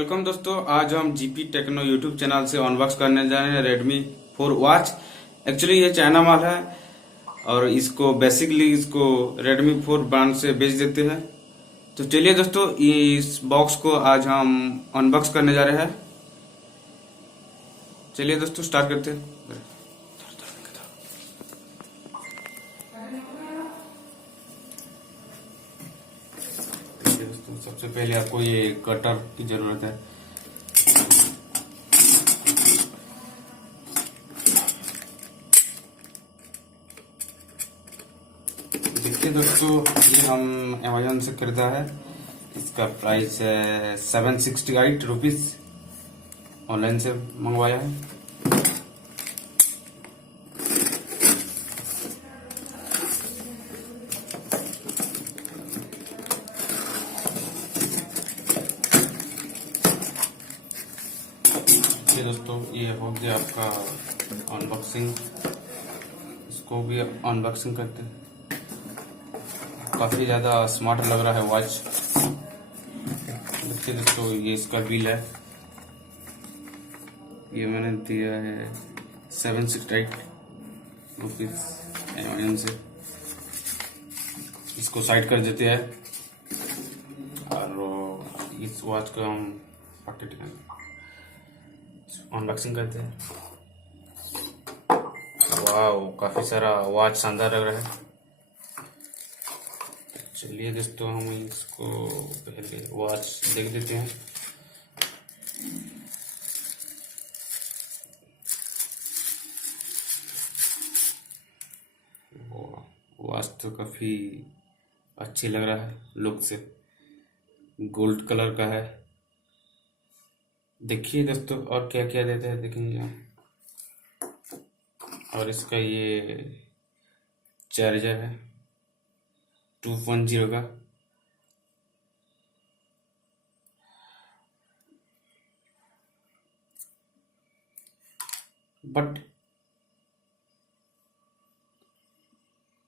Welcome दोस्तों, आज हम जीपी टेक्नो यूट्यूब चैनल से अनबॉक्स करने जा रहे हैं Redmi 4 वॉच। एक्चुअली ये चाइना माल है और इसको बेसिकली Redmi 4 ब्रांड से बेच देते हैं। तो चलिए दोस्तों, इस बॉक्स को आज हम अनबॉक्स करने जा रहे हैं। चलिए दोस्तों स्टार्ट करते हैं। दोस्तों सबसे पहले आपको ये कटर की जरूरत है। देखिए दोस्तों, ये हम अमेजोन से खरीदा है। इसका प्राइस है 768 रुपीज। ऑनलाइन से मंगवाया है। देखिए दोस्तों, ये हो गया आपका अनबॉक्सिंग। इसको भी अनबॉक्सिंग करते हैं। काफी ज्यादा स्मार्ट लग रहा है वॉच। देखिए दोस्तों, ये इसका बिल है। ये मैंने दिया है 768 रुपीज अमेजोन से। इसको साइड कर देते हैं और इस वॉच का हम पॉकेट अनबॉक्सिंग करते हैं। वाह, काफी सारा वॉच शानदार लग रहा है। चलिए दोस्तों, हम इसको पहले वॉच देख देते हैं। वॉच तो काफी अच्छी लग रहा है लुक से। गोल्ड कलर का है। देखिए दोस्तों, और क्या क्या देते हैं देखेंगे हम। और इसका ये चार्जर है 2.0 का। बट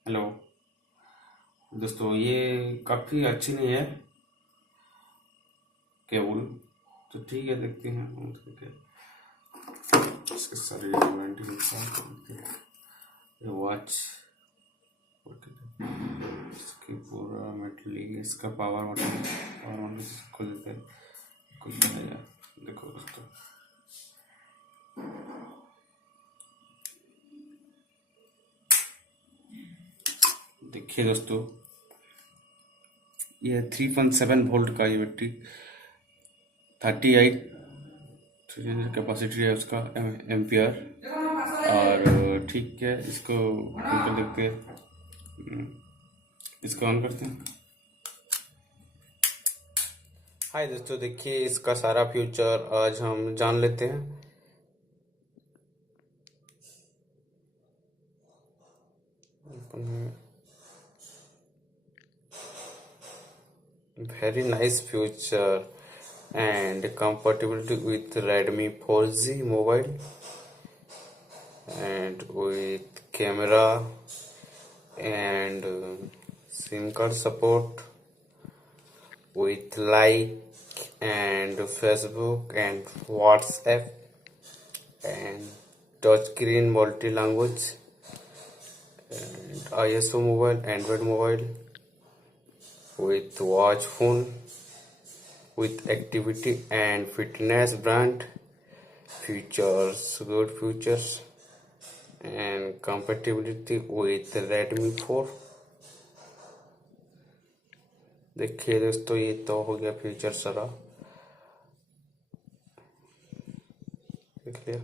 हेलो दोस्तों, ये काफी अच्छी नहीं है केबल। तो ठीक है, देखते हैं हम इसके सारे वारंटी देखते हैं। वॉच इसकी पूरा मेटल, इसका पावर बटन खोल देते हैं। कुछ नहीं यार, देखो दोस्तों, देखिए दोस्तों, ये 3.7 वोल्ट का ये बैटरी, 38 कैपेसिटी है उसका एम्पियर। और ठीक है, इसको कर देखते हैं। इसको ऑन करते हैं। हाय दोस्तों, देखिए इसका सारा फ्यूचर आज हम जान लेते हैं। Very nice future and compatibility with Redmi 4G mobile and with camera and SIM card support with like and Facebook and WhatsApp and touchscreen multi-language and ISO mobile, Android mobile with watch phone with activity and fitness brand features, good features and compatibility with Redmi 4। देखिए दोस्तों, ये तो हो गया feature सारा, देख लिया।